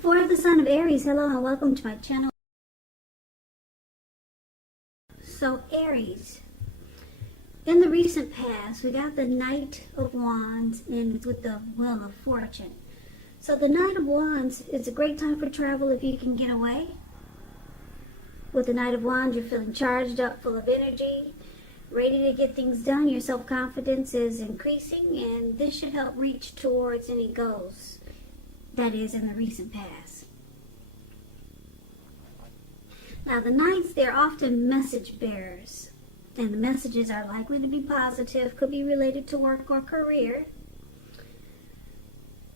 For the sign of Aries, hello and welcome to my channel. So Aries, in the recent past, we got the Knight of Wands and with the Wheel of Fortune. So the Knight of Wands is a great time for travel if you can get away. With the Knight of Wands, you're feeling charged up, full of energy, ready to get things done. Your self-confidence is increasing, and this should help reach towards any goals that is in the recent past. Now the Knights, they're often message bearers, and the messages are likely to be positive, could be related to work or career.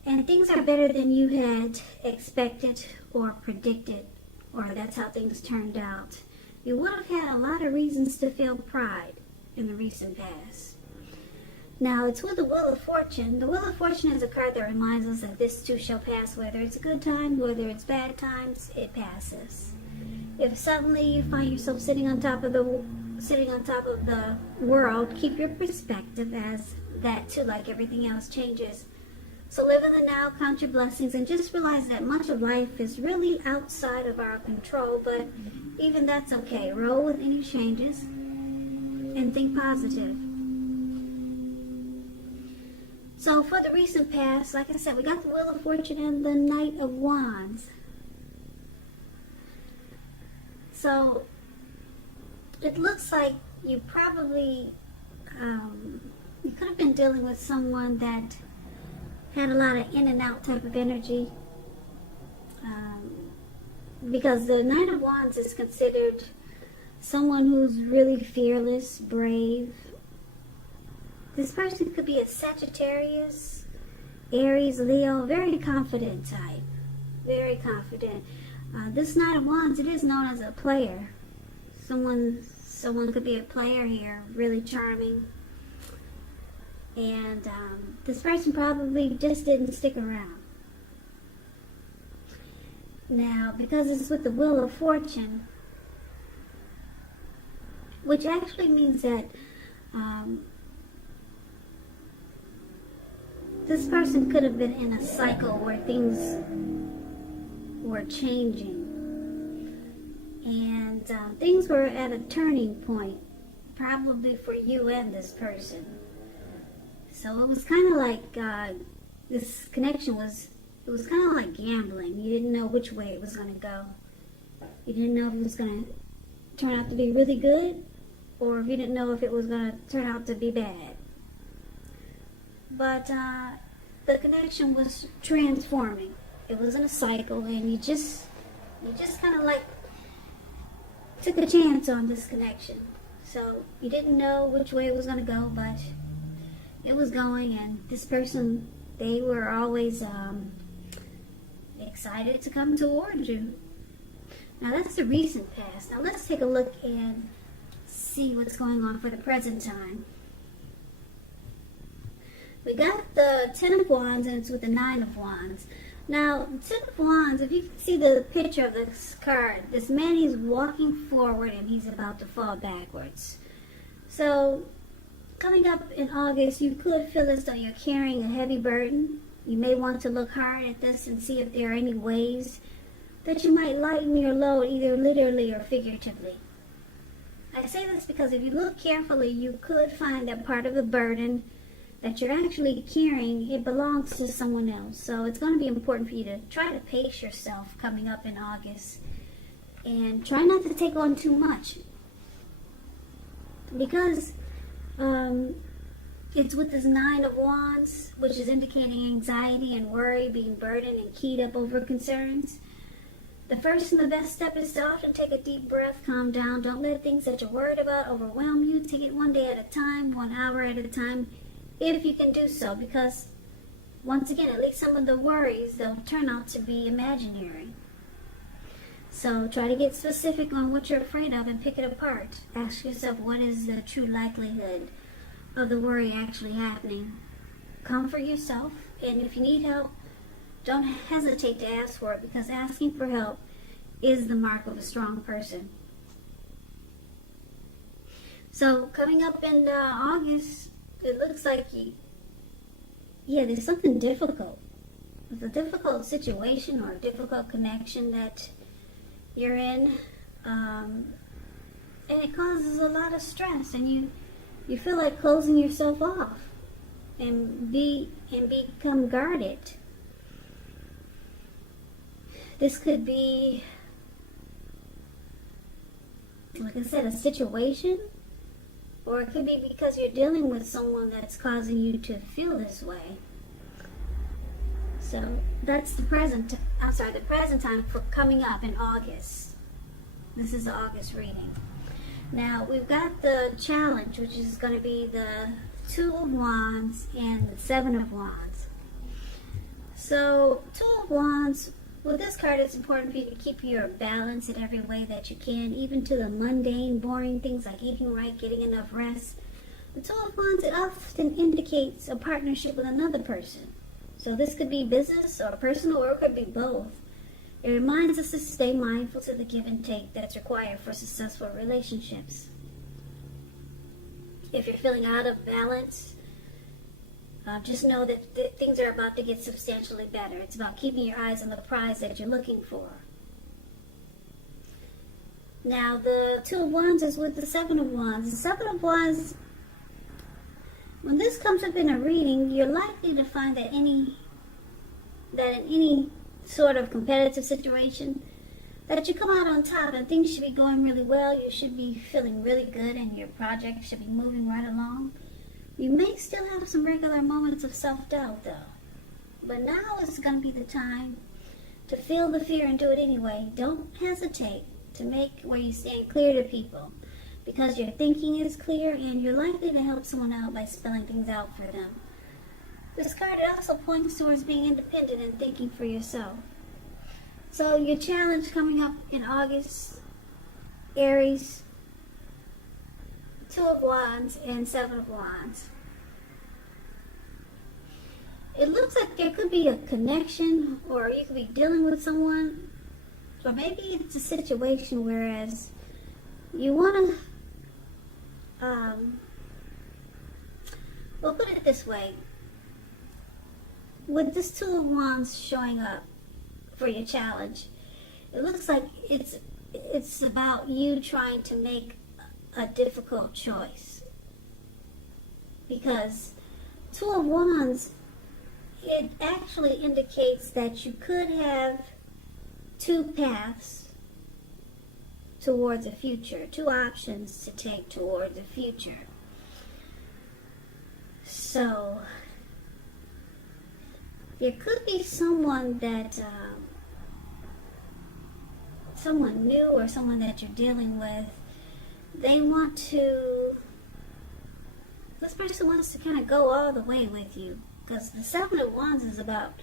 And things are better than you had expected or predicted, or that's how things turned out. You would have had a lot of reasons to feel pride in the recent past. Now, it's with the Wheel of Fortune. The Wheel of Fortune is a card that reminds us that this too shall pass. Whether it's a good time, whether it's bad times, it passes. If suddenly you find yourself sitting on top of the world, keep your perspective as that too, like everything else, changes. So live in the now, count your blessings, and just realize that much of life is really outside of our control, but even that's okay. Roll with any changes and think positive. So for the recent past, like I said, we got the Wheel of Fortune and the Knight of Wands. So it looks like you probably, you could have been dealing with someone that had a lot of in and out type of energy. Because the Knight of Wands is considered someone who's really fearless, brave. This person could be a Sagittarius, Aries, Leo, very confident type. Very confident. This Knight of Wands, it is known as a player. Someone could be a player here, really charming. And this person probably just didn't stick around. Now, because it's with the Wheel of Fortune, which actually means that this person could have been in a cycle where things were changing. And things were at a turning point, probably for you and this person. So it was kind of like this connection was kind of like gambling. You didn't know which way it was going to go. You didn't know if it was going to turn out to be really good, or if you didn't know if it was going to turn out to be bad. But the connection was transforming. It was in a cycle, and you just kind of like took a chance on this connection. So you didn't know which way it was going to go, but it was going, and this person, they were always excited to come towards you. Now that's the recent past. Now let's take a look and see what's going on for the present time. We got the Ten of Wands, and it's with the Nine of Wands. Now, the Ten of Wands, if you can see the picture of this card, this man, he's walking forward and he's about to fall backwards. So, coming up in August, you could feel as though you're carrying a heavy burden. You may want to look hard at this and see if there are any ways that you might lighten your load, either literally or figuratively. I say this because if you look carefully, you could find that part of the burden that you're actually carrying, it belongs to someone else. So it's going to be important for you to try to pace yourself coming up in August, and try not to take on too much, because it's with this Nine of Wands, which is indicating anxiety and worry, being burdened and keyed up over concerns. The first and the best step is to often take a deep breath, calm down. Don't let things that you're worried about overwhelm you. Take it one day at a time, 1 hour at a time, if you can do so, because once again, at least some of the worries, they'll turn out to be imaginary. So try to get specific on what you're afraid of and pick it apart. Ask yourself, what is the true likelihood of the worry actually happening? Comfort yourself, and if you need help, don't hesitate to ask for it, because asking for help is the mark of a strong person. So coming up in August, it looks like there's something difficult it's a difficult situation or a difficult connection that you're in, and it causes a lot of stress, and you feel like closing yourself off and become guarded. This could be, like I said, a situation, or it could be because you're dealing with someone that's causing you to feel this way. So that's the present time for coming up in August. This is the August reading. Now we've got the challenge, which is going to be the Two of Wands and the Seven of Wands. So Two of Wands, with this card, it's important for you to keep your balance in every way that you can, even to the mundane, boring things like eating right, getting enough rest. The Two of Wands, it often indicates a partnership with another person. So this could be business or personal, or it could be both. It reminds us to stay mindful to the give and take that's required for successful relationships. If you're feeling out of balance, just know that things are about to get substantially better. It's about keeping your eyes on the prize that you're looking for. Now, the Two of Wands is with the Seven of Wands. The Seven of Wands, when this comes up in a reading, you're likely to find that in any sort of competitive situation, that you come out on top and things should be going really well. You should be feeling really good and your project should be moving right along. You may still have some regular moments of self-doubt though. But now is going to be the time to feel the fear and do it anyway. Don't hesitate to make where you stand clear to people, because your thinking is clear and you're likely to help someone out by spelling things out for them. This card also points towards being independent and thinking for yourself. So your challenge coming up in August, Aries, Two of Wands and Seven of Wands. It looks like there could be a connection, or you could be dealing with someone, or maybe it's a situation whereas you want to, we'll put it this way. With this Two of Wands showing up for your challenge, it looks like it's about you trying to make a difficult choice. Because Two of Wands, it actually indicates that you could have two paths towards the future, two options to take towards the future. So there could be someone that, someone new or someone that you're dealing with, this person wants to kind of go all the way with you. Because the Seven of Wands is about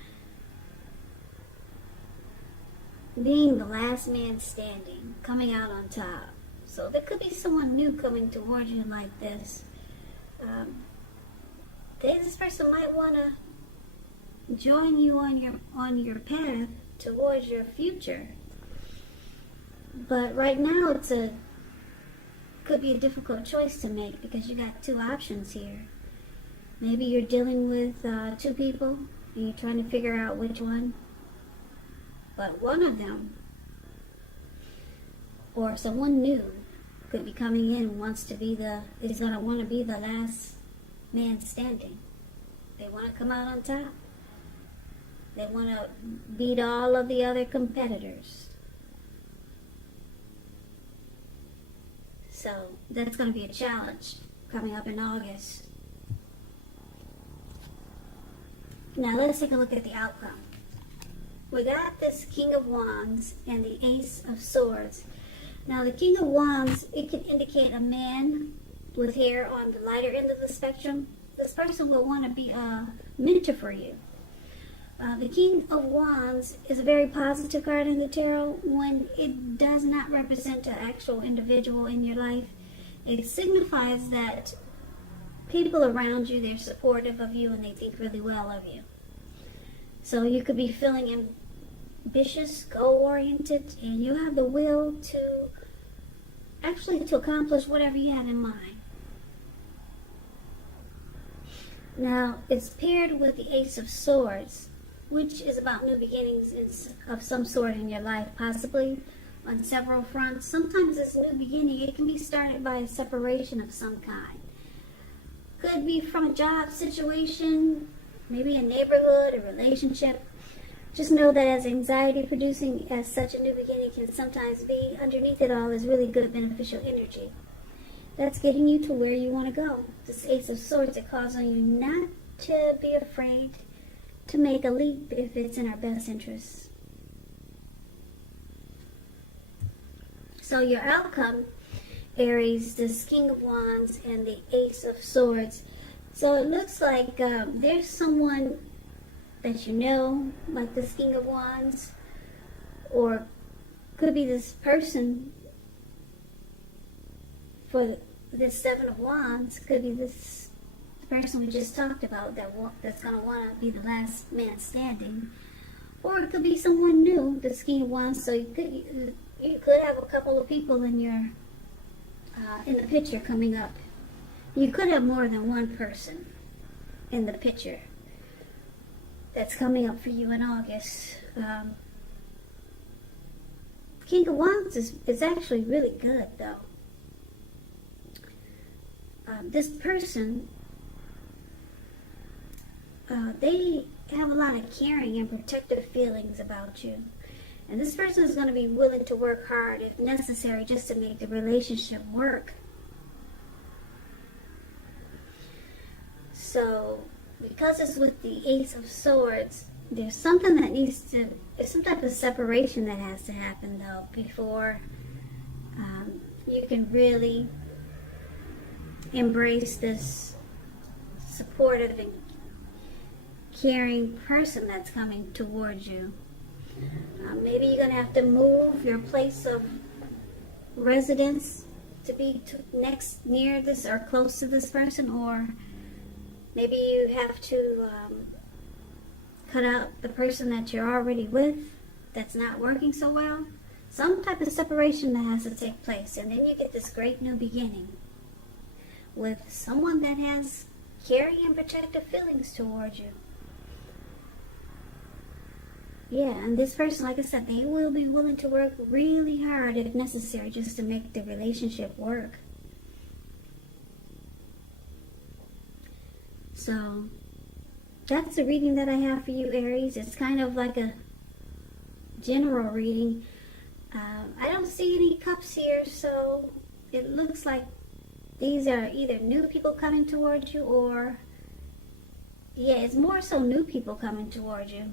being the last man standing, coming out on top. So there could be someone new coming towards you like this. This person might want to join you on your path towards your future. But right now could be a difficult choice to make, because you got two options here. Maybe you're dealing with two people and you're trying to figure out which one. But one of them, or someone new, could be coming in and is going to want to be the last man standing. They want to come out on top. They want to beat all of the other competitors. So that's going to be a challenge coming up in August. Now let's take a look at the outcome. We got this King of Wands and the Ace of Swords. Now the King of Wands, it can indicate a man with hair on the lighter end of the spectrum. This person will want to be a mentor for you. The King of Wands is a very positive card in the tarot. When it does not represent an actual individual in your life, it signifies that people around you, they're supportive of you and they think really well of you. So you could be feeling ambitious, goal-oriented, and you have the will to accomplish whatever you have in mind. Now, it's paired with the Ace of Swords. which is about new beginnings of some sort in your life, possibly on several fronts. Sometimes this new beginning, it can be started by a separation of some kind. Could be from a job situation, maybe a neighborhood, a relationship. Just know that as anxiety producing as such a new beginning can sometimes be, underneath it all is really good beneficial energy. That's getting you to where you want to go. This Ace of Swords, it calls on you not to be afraid to make a leap if it's in our best interests. So your outcome, Aries, this King of Wands and the Ace of Swords. So it looks like there's someone that you know, like this King of Wands, or could be this person for this Seven of Wands, could be this person we just talked about that's going to want to be the last man standing, or it could be someone new, this King of Wands. So you could have a couple of people in your in the picture coming up. You could have more than one person in the picture that's coming up for you in August. King of Wands is actually really good, though. This person, they have a lot of caring and protective feelings about you. And this person is going to be willing to work hard if necessary just to make the relationship work. So, because it's with the Ace of Swords, there's something that there's some type of separation that has to happen, though, before you can really embrace this supportive and caring person that's coming towards you. Maybe you're going to have to move your place of residence to be near this or close to this person, or maybe you have to cut out the person that you're already with that's not working so well. Some type of separation that has to take place, and then you get this great new beginning with someone that has caring and protective feelings towards you. Yeah, and this person, like I said, they will be willing to work really hard if necessary just to make the relationship work. So, that's the reading that I have for you, Aries. It's kind of like a general reading. I don't see any cups here, so it looks like these are either new people coming towards you, or, yeah, it's more so new people coming towards you.